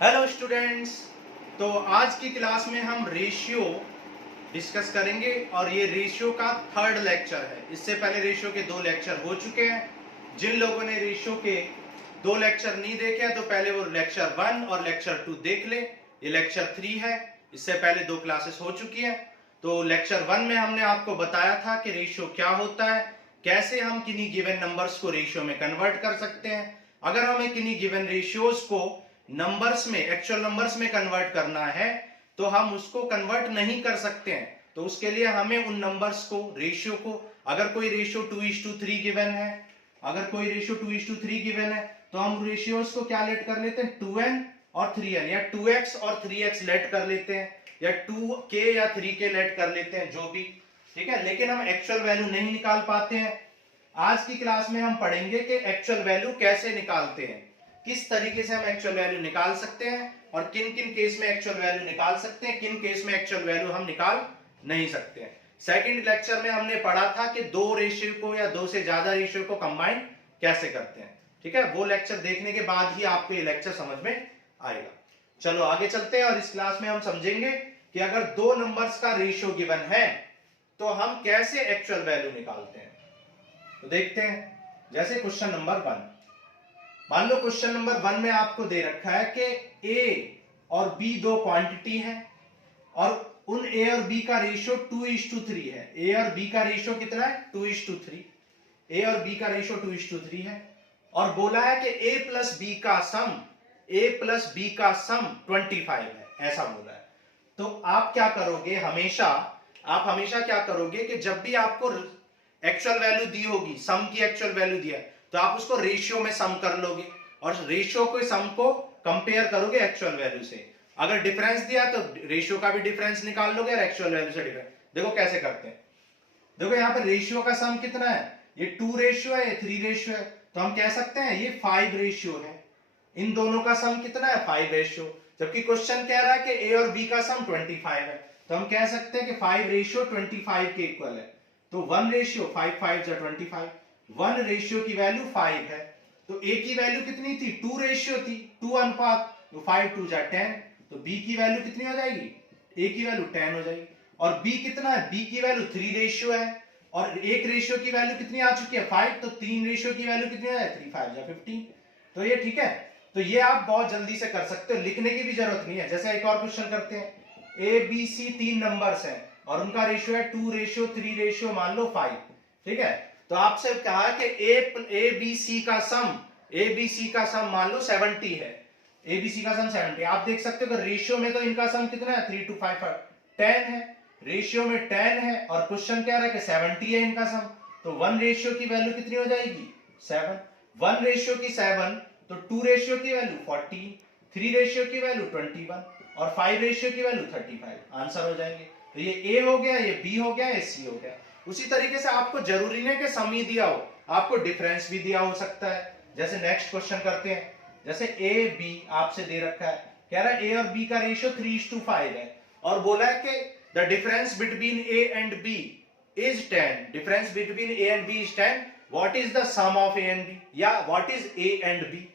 Hello students. तो आज की क्लास में हम रेशियो डिस्कस करेंगे और ये रेशियो का थर्ड लेक्चर है। इससे पहले रेशियो के 2 लेक्चर हो चुके हैं। जिन लोगों ने रेशियो के 2 लेक्चर नहीं देखे हैं तो पहले वो लेक्चर 1 और लेक्चर 2 देख ले। ये लेक्चर 3 है, इससे पहले 2 क्लासेस हो चुकी है। तो लेक्चर 1 में हमने आपको बताया था कि रेशियो क्या होता है, कैसे हम किन्हीं गिवन नंबर्स को रेशियो में कन्वर्ट कर सकते हैं। अगर हमें किन्हीं गिवन रेशियोज को नंबर्स में, एक्चुअल नंबर्स में कन्वर्ट करना है तो हम उसको कन्वर्ट नहीं कर सकते हैं। तो उसके लिए हमें उन नंबर्स को, रेशियो को, अगर कोई रेशियो 2:3 गिवन है, अगर कोई रेशियो 2:3 गिवन है तो हम रेशियोज को क्या लेट कर लेते हैं, 2n और 3n, या 2x और 3x लेट कर लेते हैं, या 2k या 3k लेट कर लेते हैं, जो भी, ठीक है। लेकिन हम एक्चुअल वैल्यू नहीं निकाल पाते हैं। आज की क्लास में हम पढ़ेंगे कि एक्चुअल वैल्यू कैसे निकालते हैं, किस तरीके से हम एक्चुअल वैल्यू निकाल सकते हैं और किन किन केस में एक्चुअल वैल्यू निकाल सकते हैं, किन केस में एक्चुअल वैल्यू हम निकाल नहीं सकते हैं। सेकंड लेक्चर में हमने पढ़ा था कि 2 रेशियो को या 2 से ज्यादा रेशियो को कंबाइन कैसे करते हैं, ठीक है। वो लेक्चर देखने के बाद ही आपको ये लेक्चर समझ में आएगा। चलो आगे चलते हैं और इस क्लास में हम समझेंगे कि अगर 2 नंबर्स का रेशियो गिवन है तो हम कैसे एक्चुअल वैल्यू निकालते हैं। तो देखते हैं, जैसे क्वेश्चन नंबर 1, मान लो क्वेश्चन नंबर 1 में आपको दे रखा है कि ए और बी 2 क्वांटिटी है और उन ए और बी का रेशियो 2:3 है। ए और बी का रेशियो कितना है, 2:3। ए और बी का रेशियो 2:3 है और बोला है कि ए प्लस बी का सम, ए प्लस बी का सम 25 है, ऐसा बोला है। तो आप क्या करोगे, आप हमेशा क्या करोगे कि जब भी आपको एक्चुअल वैल्यू दी होगी, सम की एक्चुअल वैल्यू दिया है, तो आप उसको रेशियो में सम कर लोगे और रेशियो को, सम को कंपेयर करोगे एक्चुअल वैल्यू से। अगर डिफरेंस दिया तो रेशियो का भी डिफरेंस निकाल लोगे और एक्चुअल वैल्यू से डिफरेंस। देखो कैसे करते हैं, देखो यहाँ पे रेशियो का सम कितना है, ये 2 रेशियो है, ये 3 रेशियो है, तो हम कह सकते हैं ये 5 रेशियो है। इन दोनों का सम कितना है, 5 रेशियो। जबकि क्वेश्चन कह रहा है कि ए और बी का सम 25 है, तो हम कह सकते हैं कि 5 रेशियो 25 के इक्वल है। तो 1 रेशियो 5 5 जा 25, 1 रेशियो की वैल्यू 5 है। तो ए की वैल्यू कितनी थी, 2 रेशियो थी, 2 अनुपात, तो 5 2 जा 10, तो बी की वैल्यू कितनी हो जाएगी, ए की वैल्यू 10 हो जाएगी। और बी कितना है, बी की वैल्यू 3 रेशियो है और 1 रेशियो की वैल्यू कितनी आ चुकी है, 5, तो 3 रेशियो की वैल्यू कितनी है, 3 5 जा 15। तो ये ठीक है। तो ये आप बहुत जल्दी से कर सकते हो, लिखने की भी जरूरत नहीं है। जैसे एक और क्वेश्चन करते हैं, ए बी सी 3 नंबर्स हैं और उनका रेशियो है 2 रेशियो 3 रेशियो मान लो 5, ठीक है। तो आपसे कहा कि ए बी सी का सम, ए बी सी का सम मान लो 70 है, ए बी सी का सम 70। आप देख सकते हो कि रेशियो में तो इनका सम कितना है, 3 2 5 10 है, रेशियो में 10 है और क्वेश्चन कह रहा है कि 70 है इनका सम। तो 1 रेशियो की वैल्यू कितनी हो जाएगी, 7। 1 रेशियो की 7, तो 2 रेशियो की वैल्यू 14, 3 रेशियो की वैल्यू 21 और 5 रेशियो की वैल्यू 35। आंसर हो जाएंगे। तो ये ए हो गया, ये बी हो गया, ये सी हो गया। उसी तरीके से आपको जरूरी नहीं कि सम ही दिया हो, आपको डिफरेंस भी दिया हो सकता है। जैसे नेक्स्ट क्वेश्चन करते हैं, जैसे ए बी आपसे दे रखा है, कह रहा है ए और बी का रेशियो 3:5 है और बोला है कि the difference between A and B is 10, difference between A and B is 10, what is the sum of A and B, या what is A and B.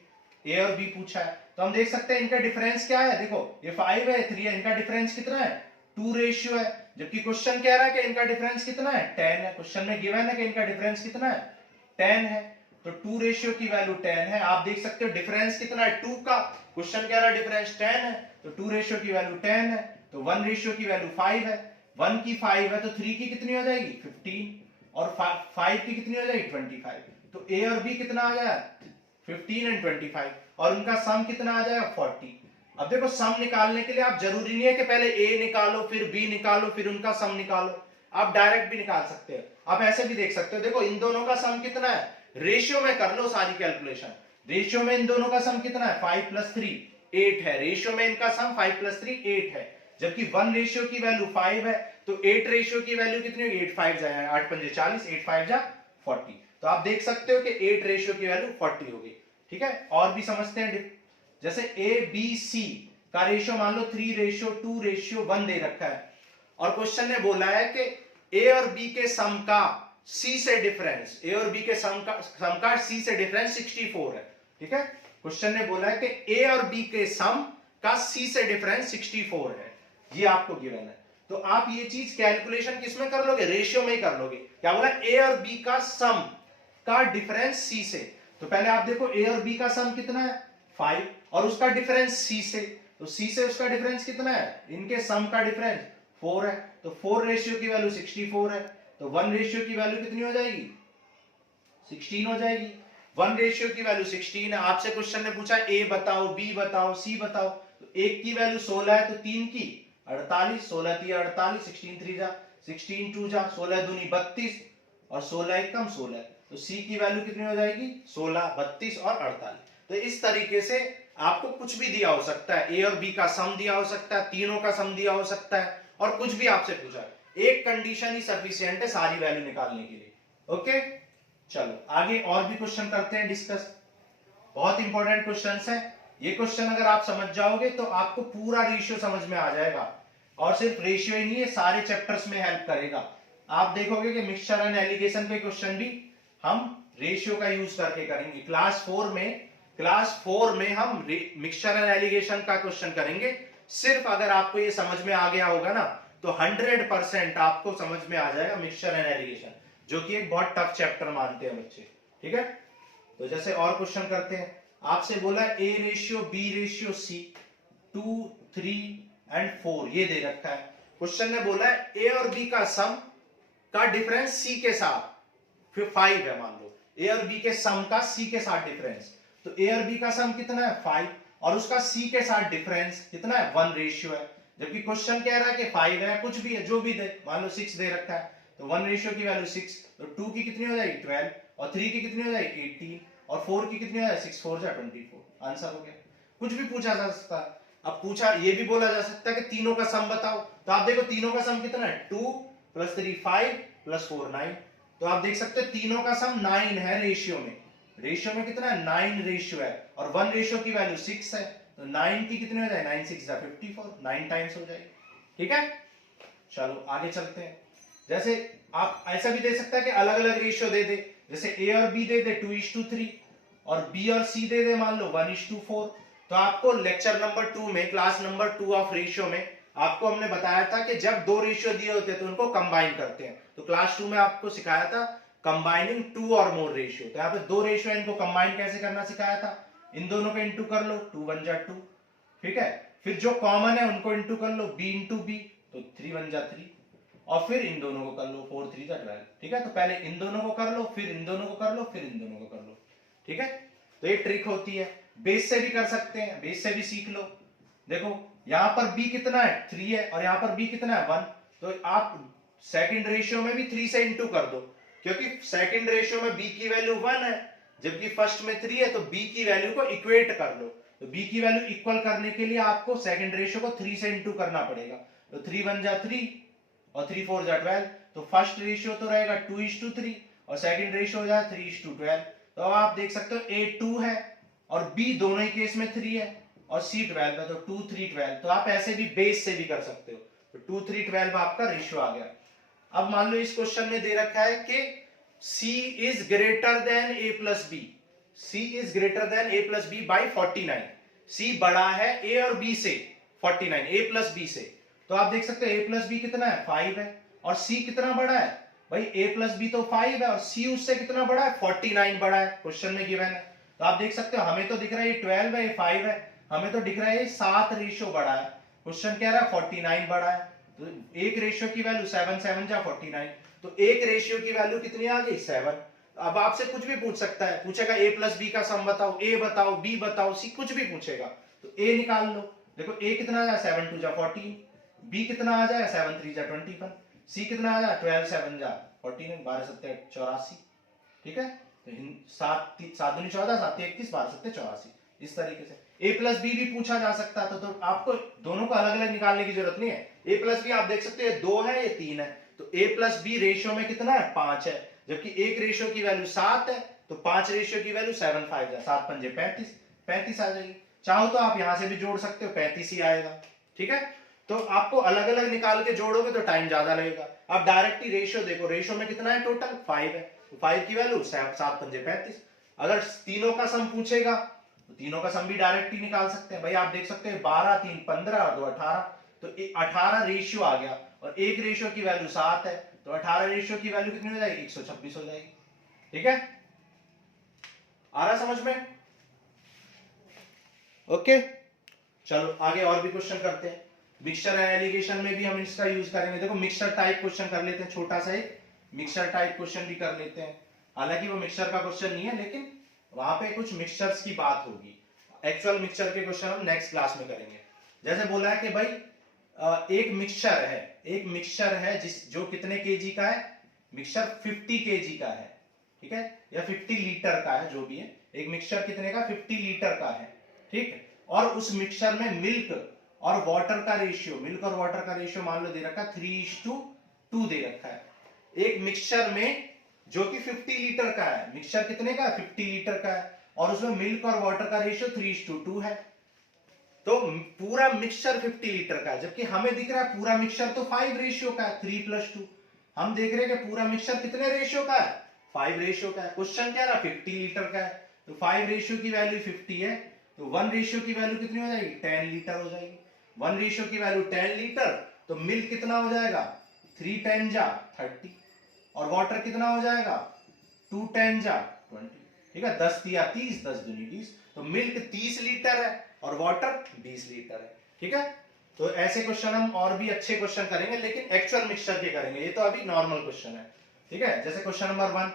A और बी पूछा है तो हम देख सकते हैं इनका डिफरेंस क्या है। देखो ये 5 है, 3 है, इनका डिफरेंस कितना है, 2 रेशियो है। जबकि क्वेश्चन कह रहा है कि इनका डिफरेंस कितना है, 10 है। क्वेश्चन में गिवन है कि इनका डिफरेंस कितना है, 10 है। तो 2 रेशियो की वैल्यू 10 है। आप देख सकते हो डिफरेंस कितना है, 2 का। क्वेश्चन कह रहा है डिफरेंस 10 है, तो 2 रेशियो की वैल्यू 10 है। तो 1 रेशियो की वैल्यू 5 है, 1 की 5 है तो 3 की कितनी हो जाएगी, 15 और 5 की कितनी हो जाएगी, 25। तो ए और बी कितना आ जाएगा, 15 एंड 25 और उनका सम कितना आ जाएगा, 40। अब देखो सम निकालने के लिए आप जरूरी नहीं है कि पहले ए निकालो फिर बी निकालो फिर उनका सम निकालो, आप डायरेक्ट भी निकाल सकते हो। आप ऐसे भी देख सकते हो, देखो इन दोनों का सम कितना है, रेशियो में कर लो सारी कैलकुलेशन। रेशियो में इन दोनों का सम कितना है, 5 + 3 8 है। रेशियो में इनका सम 5 + 3 8 है। जबकि 1 रेशियो की वैल्यू 5 है तो 8 रेशियो की वैल्यू कितनी होगी, 8 5 जा 8 5 40, 8 5 जा 40। तो आप देख सकते हो कि 8 रेशियो की वैल्यू 40 होगी, ठीक है। और भी समझते हैं, जैसे ए बी सी का रेशियो मान लो 3 रेशियो 2 रेशियो 1 दे रखा है और क्वेश्चन ने बोला है कि ए और बी के सम का सी से डिफरेंस, ए और बी के सम का सी से डिफरेंस 64 है, ठीक है। क्वेश्चन ने बोला है कि ए और बी के सम का सी से डिफरेंस 64 है, ये आपको गिवन है। तो आप ये चीज कैलकुलेशन किसमें कर लोगे, रेशियो में ही कर लोगे। क्या बोला, ए और बी का सम का डिफरेंस सी से। तो पहले आप देखो ए और बी का सम कितना है 5 और उसका डिफरेंस सी से, तो सी से उसका डिफरेंस कितना है, इनके सम का डिफरेंस 4 है, तो 4 रेशियो की वैल्यू 64 है, तो 1 रेशियो की वैल्यू कितनी हो जाएगी 16 हो जाएगी। 1 रेशियो की वैल्यू 16 है। आपसे क्वेश्चन ने पूछा ए बताओ, बी बताओ, सी बताओ, तो एक की वैल्यू 16 है तो 3 की 48, 16 3 48, 16 3 जा 16 2 जा 16 दूनी 32 और 16 एक कम 16, तो सी की वैल्यू कितनी हो जाएगी 16, 32 और 48। तो इस तरीके से आपको कुछ भी दिया हो सकता है, ए और बी का सम दिया हो सकता है, तीनों का सम दिया हो सकता है, और कुछ भी आपसे पूछा है, एक कंडीशन ही सफिशिएंट है सारी वैल्यू निकालने के लिए। ओके, चलो आगे और भी क्वेश्चन करते हैं डिस्कस। बहुत इंपॉर्टेंट क्वेश्चंस हैं ये। क्वेश्चन अगर आप समझ जाओगे तो आपको पूरा रेशियो समझ में आ जाएगा, और सिर्फ रेशियो ही नहीं है, सारे चैप्टर्स में हेल्प करेगा। आप देखोगे कि मिक्सचर एंड एलिगेशन के क्वेश्चन भी हम रेशियो का यूज करके करेंगे। क्लास 4 में हम मिक्सचर एंड एलिगेशन का क्वेश्चन करेंगे। सिर्फ अगर आपको ये समझ में आ गया होगा ना तो 100% आपको समझ में आ जाएगा मिक्सचर एंड एलिगेशन, जो कि एक बहुत टफ चैप्टर मानते हैं बच्चे। ठीक है, तो जैसे और क्वेश्चन करते हैं। आपसे बोला A ratio B ratio C 2 3 and 4 ये दे रखा है। क्वेश्चन ने बोला है ए और बी का सम का डिफरेंस सी के साथ फिर 5 है। मान लो ए और बी के सम का सी के साथ डिफरेंस, तो ए और बी का सम कितना है 5 और उसका सी के साथ डिफरेंस कितना है 1 रेशियो है। जबकि क्वेश्चन कह रहा है कि 5 है, कुछ भी है जो भी दे, मान लो 6 दे रखा है, तो 1 रेशियो की वैल्यू 6, तो 2 की कितनी हो जाएगी 12 और 3 की कितनी हो जाएगी 18 और 4 की कितनी हो जाएगी 6 4 जा 24। आंसर हो गया। कुछ भी पूछा जा सकता है। अब पूछा ये भी बोला जा सकता है कि तीनों का सम बताओ, तो आप देखो तीनों का सम कितना है 2 + 3 5 + 4 9, तो आप देख सकते हो तीनों का सम 9 है रेशियो में। रेशियो में कितना है 9 रेशियो है, और 1 रेशियो की वैल्यू 6 है, तो 9 की कितनी हो जाए 9 6 जा 54, 9 टाइम्स हो जाएगी। ठीक है, चलो आगे चलते हैं। जैसे आप ऐसा भी दे सकता है कि अलग अलग रेशियो दे दे, जैसे ए और बी दे दे 2:3 और बी और सी दे दे मान लो 1:4। तो आपको लेक्चर नंबर 2 में, क्लास नंबर 2 ऑफ रेशियो में आपको हमने बताया था कि जब दो रेशियो दिए होते हैं तो उनको कंबाइन करते हैं। तो क्लास 2 में आपको सिखाया था कंबाइनिंग 2 और मोर रेशियो। तो यहाँ पे दो रेशियो इनको कंबाइन कैसे करना सिखाया था, इन दोनों को इंटू कर लो 2 1 जा 2। ठीक है, फिर जो कॉमन है उनको इंटू कर लो b इंटू बी, तो 3 1 जा 3, और फिर इन दोनों को कर लो 4 3 जा 12। ठीक है, तो पहले इन दोनों को कर लो, फिर इन दोनों को कर लो, फिर इन दोनों को कर लो। ठीक है, तो ये ट्रिक होती है। बेस से भी कर सकते हैं, बेस से भी सीख लो। देखो यहां पर b कितना है 3 है और यहां पर b कितना है 1, तो आप सेकंड रेशियो में भी 3 से इंटू कर दो, क्योंकि सेकंड रेशियो में b की वैल्यू 1 है जबकि फर्स्ट में 3 है, तो b की वैल्यू को इक्वेट कर लो। तो b की वैल्यू इक्वल करने के लिए आपको सेकंड रेशियो को 3 से इंटू करना पड़ेगा। तो 3 1 जा 3 और 3 4 जा 12, तो फर्स्ट रेशियो तो रहेगा 2:3 और सेकंड रेशियो हो जाए 3:12। तो आप देख सकते हो a 2 है और b दोनों ही केस में 3 है और c 12 है, तो 2 3 12। तो आप ऐसे भी बेस से भी कर सकते हो, तो 2 3 12 आपका रेशियो आ गया। अब मान लो इस क्वेश्चन में दे रखा है कि c is greater than a plus b, c is greater than a plus b by 49। c बड़ा है a और b से 49, a प्लस b से। तो आप देख सकते हो a प्लस b कितना है 5 है, और c कितना बड़ा है भाई a प्लस b तो 5 है और c उससे कितना बड़ा है 49 बड़ा है, क्वेश्चन में गिवन है। तो आप देख सकते हो हमें तो दिख रहा है ये 12 है, ये 5 है, हमें तो दिख रहा है ये 7 रेशियो बड़ा है, क्वेश्चन कह रहा है 49 बड़ा है। तो एक रेशियो की वैल्यू 7 7 जा 49, तो एक रेशियो की वैल्यू कितनी आ गई 7। अब आपसे कुछ भी पूछ सकता है, पूछेगा a प्लस b का सम बताओ, a बताओ, b बताओ, c कुछ भी पूछेगा, तो a निकाल लो। देखो a कितना आ जाए 7 2 जा 14, b कितना आ जाए 7 3 जा 21, c कितना आ जाए 12 7 जा 14, 12 7 84। ठीक है, तो 7 7 दूनी 14, 7 31, 12 7 84। इस तरीके से a प्लस b भी पूछा जा सकता है, तो आपको दोनों को अलग अलग निकालने की जरूरत नहीं है। a प्लस बी आप देख सकते हैं 2 है ये 3 है, तो a प्लस बी रेशियो में कितना है 5 है, जबकि एक रेशियो की वैल्यू 7 है, तो 5 रेशियो की वैल्यू 7 5 जा 7 5 35, 35 आ जाएगी। चाहो तो आप यहां से भी जोड़ सकते हो, 35 ही आएगा। ठीक है, तो आपको अलग अलग निकाल के जोड़ोगे तो टाइम ज्यादा लगेगा। अब डायरेक्ट ही रेशियो देखो, रेशियो में कितना है टोटल 5 है, तो 5 की वैल्यू 7 5 35। अगर तीनों का सम पूछेगा तो तीनों का सम भी डायरेक्ट ही निकाल सकते हैं भाई। आप देख सकते हैं 12 3 15 और 2 18, तो 18 रेशियो आ गया और एक रेशियो की वैल्यू 7 है, तो 18 रेशियो की वैल्यू कितनी हो जाएगी? 126 हो जाएगी। ठीक है, आ रहा समझ में? ओके, चलो आगे और भी क्वेश्चन करते हैं। मिक्सचर एंड एलिगेशन में भी हम इसका यूज करेंगे। देखो मिक्सचर टाइप क्वेश्चन कर लेते हैं, छोटा सा एक मिक्सचर टाइप क्वेश्चन भी कर लेते हैं। हालांकि वो मिक्सचर का क्वेश्चन नहीं है, लेकिन वहां पे कुछ मिक्सचर्स की बात होगी। एक्चुअल मिक्सचर के क्वेश्चन हम नेक्स्ट क्लास में करेंगे। जैसे बोला है कि भाई एक मिक्सचर है जिस जो कितने केजी का है? मिक्सचर 50 केजी का है, ठीक है, या 50 लीटर का है, जो भी है। एक मिक्सचर कितने का? 50 लीटर का है, ठीक है। और उस मिक्सचर में मिल्क और वाटर का रेशियो मान लो दे रखा है 3:2 दे रखा है। एक मिक्सचर में जो कि 50 लीटर का है, मिक्सचर कितने का? 50 लीटर का है, और उसमें मिल्क और वाटर का रेशियो 3:2 है। तो पूरा मिक्सचर 50 लीटर का है, जबकि हमें दिख रहा है पूरा मिक्सचर तो 5 रेशियो का है, 3+2। हम देख रहे हैं कि पूरा मिक्सचर कितने रेशियो का है? 5 रेशियो का है। क्वेश्चन क्या रहा? 50 लीटर का है, तो 5 रेशियो की वैल्यू 50 है, तो 1 रेशियो की वैल्यू कितनी हो जाएगी? 10 लीटर हो जाएगी। 1 रेशियो की वैल्यू 10 लीटर, तो मिल्क कितना हो जाएगा? 3 10 जा 30, और वाटर कितना हो जाएगा? 2 10 जा 20। ठीक है, 10 तिया 30, 10 दूनी 20, तो मिल्क 30 लीटर है और वाटर 20 लीटर है। ठीक है, तो ऐसे क्वेश्चन हम और भी अच्छे क्वेश्चन करेंगे, लेकिन एक्चुअल मिक्सचर के करेंगे, ये तो अभी नॉर्मल क्वेश्चन है। ठीक है, जैसे क्वेश्चन नंबर 1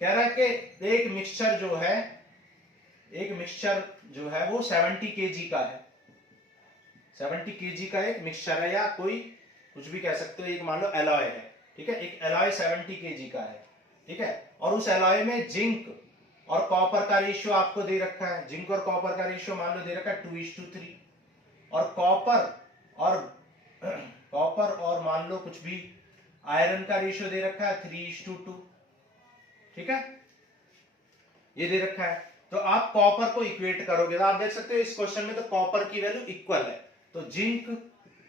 कह रहा है कि एक मिक्सचर जो है वो 70 केजी का है। 70 केजी का एक मिक्सचर है, या कोई कुछ भी कह सकते हो, एक मान लो एलॉय है। ठीक है, एक एलॉय 70 केजी का है। ठीक है, और उस एलॉय में जिंक और कॉपर का रेशियो आपको दे रखा है। जिंक और कॉपर का रेशियो मान लो दे रखा है 2:3, और कॉपर और मान लो कुछ भी आयरन का रेशियो दे रखा है 3:2। ठीक है, ये दे रखा है। तो आप कॉपर को इक्वेट करोगे तो आप देख सकते हो इस क्वेश्चन में तो कॉपर की वैल्यू इक्वल है, तो जिंक,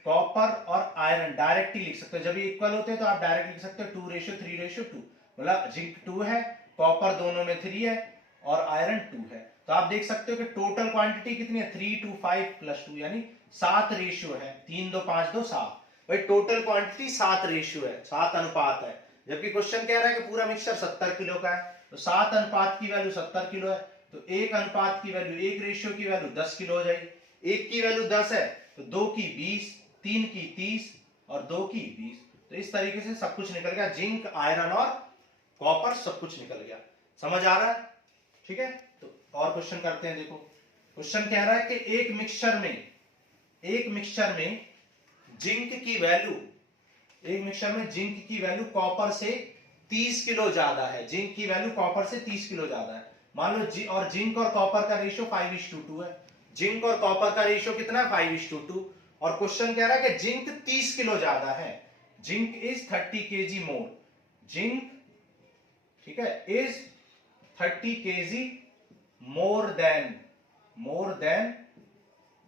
कॉपर और आयरन डायरेक्ट ही लिख सकते हो। जब ये इक्वल होते हैं तो आप डायरेक्ट लिख सकते हो 2:3:2। मतलब जिंक 2 है, कॉपर दोनों में 3 है, और आयरन 2 है। तो आप देख सकते हो कि टोटल क्वांटिटी कितनी है? 3 2 5 + 2, यानी 7 रेशियो है। 3 2 5 2 7, भाई टोटल क्वांटिटी 7 रेशियो है, 7 अनुपात है। जबकि क्वेश्चन कह रहा है कि पूरा मिक्सचर 70 किलो का है, तो 7 अनुपात की वैल्यू 70 किलो है, तो 1 अनुपात की वैल्यू, 1 रेशियो की वैल्यू 10 किलो हो जाएगी। 1 की वैल्यू 10 है, तो 2 की 20, 3 की 30 और 2 की 20। तो इस तरीके से सब कुछ निकल गया, जिंक, आयरन और कॉपर सब कुछ निकल गया। समझ आ रहा है? ठीक है, तो और क्वेश्चन करते हैं। देखो क्वेश्चन कह रहा है कि एक मिक्सचर में जिंक की वैल्यू कॉपर से 30 किलो ज्यादा है। जिंक की वैल्यू कॉपर से 30 किलो ज्यादा है, मान लो और जिंक और कॉपर का रेशियो 5:2 है। जिंक और कॉपर का रेशियो कितना है? 5:2। और क्वेश्चन कह रहा है कि जिंक 30 किलो ज्यादा है, zinc is 30 KG more. Zinc, ठीक है, is 30 KG more than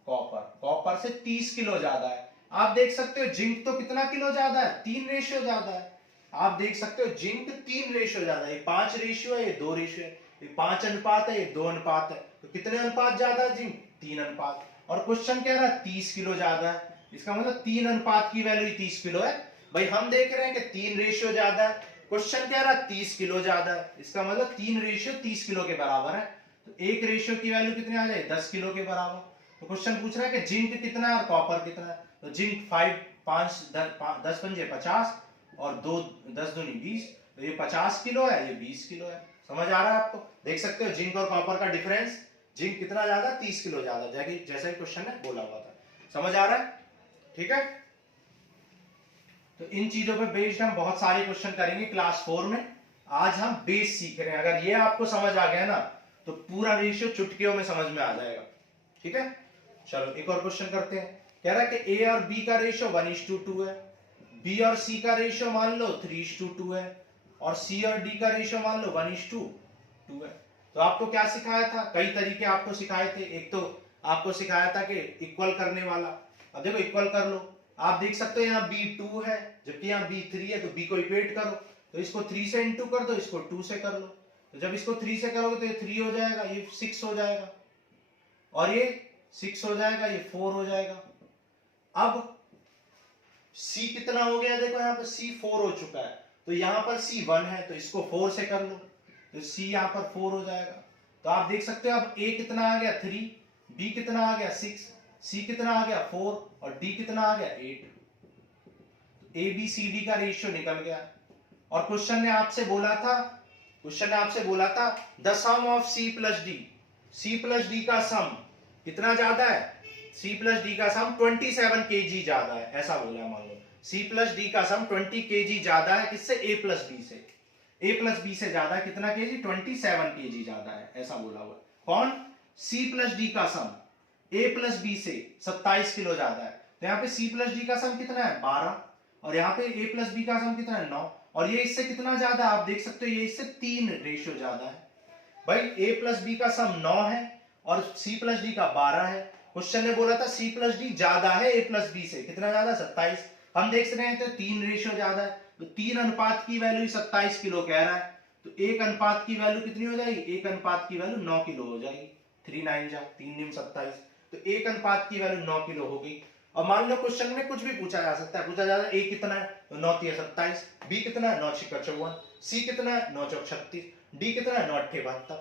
copper से 30 किलो ज्यादा है। आप देख सकते हो जिंक तो कितना किलो ज्यादा है? 3 रेशियो ज्यादा है। आप देख सकते हो जिंक 3 रेशियो ज्यादा है, ये 5 रेशियो है, ये 2 रेशियो है, ये 5 अनुपात है, ये 2 अनुपात है। तो कितने अनुपात ज्यादा है जिंक? 3 अनुपात। और क्वेश्चन कह रहा है 30 किलो ज्यादा है, इसका मतलब 3 अनुपात की वैल्यू 30 किलो है। भाई हम देख रहे हैं कि 3 रेशियो ज्यादा है, क्वेश्चन कह रहा है 30 किलो ज्यादा है, इसका मतलब 3 रेशियो 30 किलो के बराबर है। तो 1 रेशियो की वैल्यू कितनी आ जाए? 10 किलो के बराबर। तो क्वेश्चन पूछ रहा है कि जिंक कितना है और कॉपर कितना है। तो जिंक 10 पंजे 50 और 2 10 दूनी 20, तो ये 50 किलो है, ये 20 किलो है। समझ आ रहा है आपको? देख सकते हो जिंक और कॉपर का डिफरेंस, जिंक कितना ज्यादा? 30 किलो ज्यादा, जैसा ही क्वेश्चन ने बोला हुआ था। समझ आ रहा है? ठीक है, तो इन चीजों पे बेस्ड हम बहुत सारे क्वेश्चन करेंगे क्लास 4 में। आज हम बेस सीख रहे हैं, अगर ये आपको समझ आ गया ना तो पूरा रेशियो चुटकियों में समझ में आ जाएगा। ठीक है, चलो एक और क्वेश्चन करते हैं। कह रहा है कि ए और बी का रेशियो 1:2 है, बी और सी का रेशियो मान लो 3:2 है, और सी और डी का रेशियो मान लो 1:2 है। तो आपको क्या सिखाया था? कई तरीके आपको सिखाए थे। एक तो आपको सिखाया था कि इक्वल करने वाला। अब देखो इक्वल कर लो, आप देख सकते हो यहाँ b2 है जबकि यहाँ b3 है, तो b को इक्वेट करो, तो इसको 3 से इंटू कर दो, इसको 2 से कर लो। तो जब इसको 3 से करोगे तो ये 3 हो जाएगा, ये 6 हो जाएगा। और ये 6 हो जाएगा, ये 4 हो जाएगा। अब C कितना हो गया, देखो यहाँ पर C 4 हो चुका है, तो यहाँ पर C 1 है, तो इसको 4 से कर लो, तो C यहाँ पर 4 हो जाएगा। तो आप देख सकते हो अब A कितना आ गया 3, B कितना आ गया 6, C कितना आ गया 4 और D कितना आ गया 8। ABCD का रेशियो निकल गया। और क्वेश्चन ने आपसे बोला था the sum of C plus D, C plus D का सम कितना ज्यादा है, C प्लस D का सम 27 kg ज्यादा है, ऐसा बोला। मान लो C प्लस D का सम 20 kg ज्यादा है किससे, A प्लस B से। A प्लस B से ज्यादा है कितना kg, 27 kg ज्यादा है, ऐसा बोला हुआ। कौन, C प्लस D का सम A प्लस B से 27 किलो ज्यादा है। तो यहाँ पे C प्लस D का सम कितना है 12, और यहाँ पे A प्लस B का सम कितना है 9, और ये इससे कितना ज्यादा, आप देख सकते हो ये इससे 3 रेशियो ज्यादा है। भाई A प्लस B का सम 9 है और C प्लस D का 12 है। क्वेश्चन ने बोला था C प्लस D ज्यादा है A प्लस B से, कितना ज्यादा, 27। हम देख रहे हैं तो 3 रेशियो ज्यादा है, तो 3 अनुपात की वैल्यू 27 किलो कह रहा है, तो 1 अनुपात की वैल्यू कितनी हो जाएगी, 1 अनुपात की वैल्यू 9 किलो हो जाएगी। 3 9 जा 3 9 27, तो 1 अनुपात की वैल्यू 9 किलो हो गई। और मान लो क्वेश्चन में कुछ भी पूछा जा सकता है, पूछा जा रहा है A कितना है, तो 9 3 27, B कितना है 9 6 54, C कितना है 9 4 36, D कितना है 9 8 72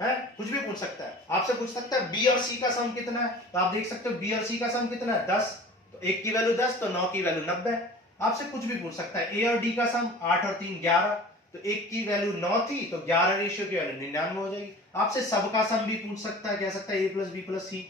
है, कुछ भी पूछ सकता है। आपसे पूछ सकता है B और C का सम कितना है, तो आप देख सकते हो B और C का सम कितना है 10, तो 1 की वैल्यू 10, तो 9 की वैल्यू 90। आपसे कुछ भी पूछ सकता है। A और D का सम 8 और 3 11, तो 1 की वैल्यू 9 थी, तो 11 रेशियो की वैल्यू 99 हो जाएगी। आपसे सबका सम भी पूछ सकता है, कह सकता है A plus B plus C,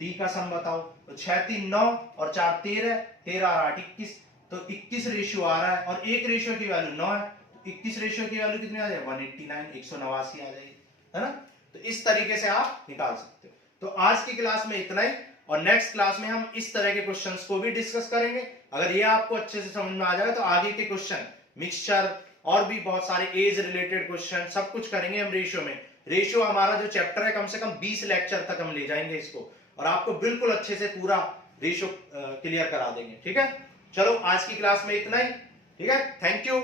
D का सम बताओ, तो 6 3 9 और 4 13, 13 और 8 21, तो 21 रेशियो आ रहा है, और 1 रेशियो की वैल्यू 9 है, तो 21 रेशियो की वैल्यू कितनी आ जाएगी 189 189 आ जाएगी, है ना। तो इस तरीके से आप निकाल सकते हो। तो आज की क्लास में इतना ही, और नेक्स्ट क्लास में हम इस तरह के क्वेश्चंस को भी डिस्कस करेंगे। अगर ये आपको अच्छे से समझ में आ जाए तो आगे के क्वेश्चन, मिक्सचर और भी बहुत सारे एज रिलेटेड क्वेश्चन सब कुछ करेंगे हम रेशियो में। रेशियो हमारा जो चैप्टर है कम से कम 20 लेक्चर तक हम ले जाएंगे इसको, और आपको बिल्कुल अच्छे से पूरा रेशियो क्लियर करा देंगे। ठीक है, चलो आज की क्लास में इतना ही। ठीक है, थैंक यू।